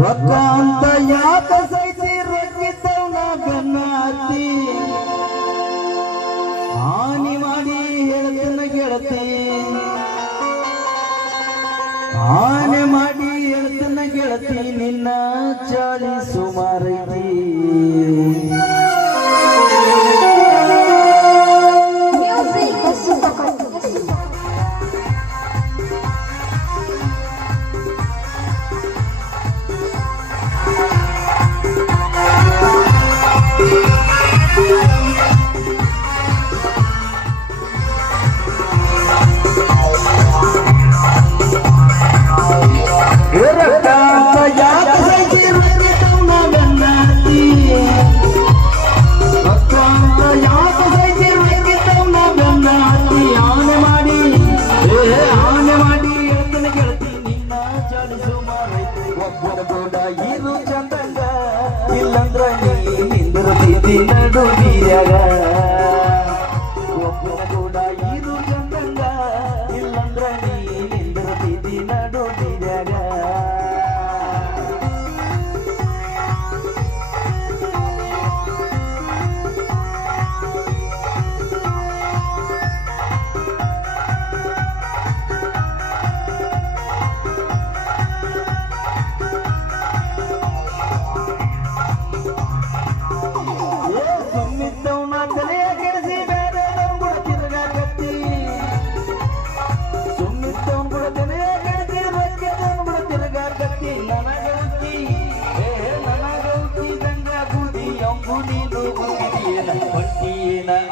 ರೊಕ್ಕ ಅಂತ ಯಾಕ ಸೈತಿ ರೊಕ್ಕಿದ್ದವನ ಬೆನ್ನ ಹತ್ತಿ ಹಾನಿ ಮಾಡಿ ಹೇಳ್ತನ ಗೆಳತಿ ಹಾನಿ ಮಾಡಿ ಹೇಳ್ತನ ಗೆಳತಿ ನಿನ್ನ ಚಾಳಿ ಸುಮಾರೈತಿ ಇರು ಚಂದಂಗ ಇಲ್ಲಂದ್ರ ನೀ ನಿಂದಿರ್ತಿದ್ದಿ ನಡು ಬೀರ್ಯಾಗ ಒಬ್ಬನ ಕೂಡ ಇರು ಚಂದಂಗ ಇಲ್ಲಂದ್ರ ನೀ ನಿಂದಿರ್ತಿದ್ದಿ ನಡು ಬೀರ್ಯಾಗ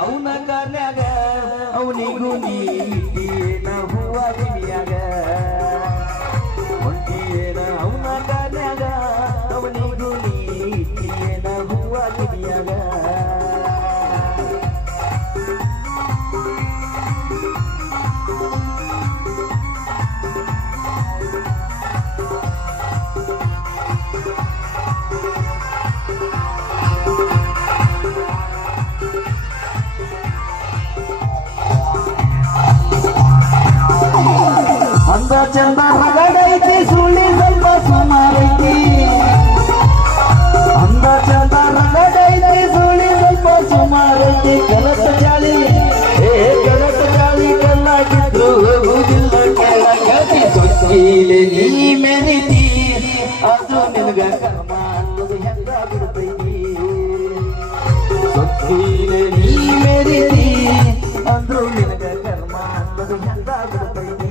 ಅವನ ಕಾರ್ಯಾಗ ಅವನಿಗೂ ನೀನ ಹೂವ ಕಿವಿಯಾಗ ಹೊಂಟಿಯೇನ ಅವನ ಕಾರ್ಯಾಗ ಅವನಿಗೂ ನೀನ ಹೂವ ಕಿವಿಯಾಗ ಅಂದ ಚಂದ ರಗಡೈತಿ ಸುಳ್ಳಿ ಸ್ವಲ್ಪ ಸುಮಾರೈತಿ ಅಂದ ಚಂದ ರಗಡೈತಿ ಸುಳ್ಳಿ ಸ್ವಲ್ಪ ಸುಮಾರೈತಿ ಕೆಲಸ ಚಾಲಿ ಕೆಲಸ ಚಾಲಿ ಕಲ್ಲಾಗಿದ್ರು ಹೋಗುದಿಲ್ಲ ಕೆಳಗತಿ ಸೊಕ್ಕಿಲೆ ನೀ ಮೆರಿತಿ ಅದು ನಿನಗ ಕರ್ಮ ಅನ್ನೋದು ಹೆಂಗ ಬಿಡ್ತೈತಿ ಸೊಕ್ಕಿಲೆ ನೀ ಮೆರಿತಿ ಅಂದ್ರು ನಿನಗ ಕರ್ಮ ಅನ್ನೋದು ಹೆಂಗ ಬಿಡ್ತೈತಿ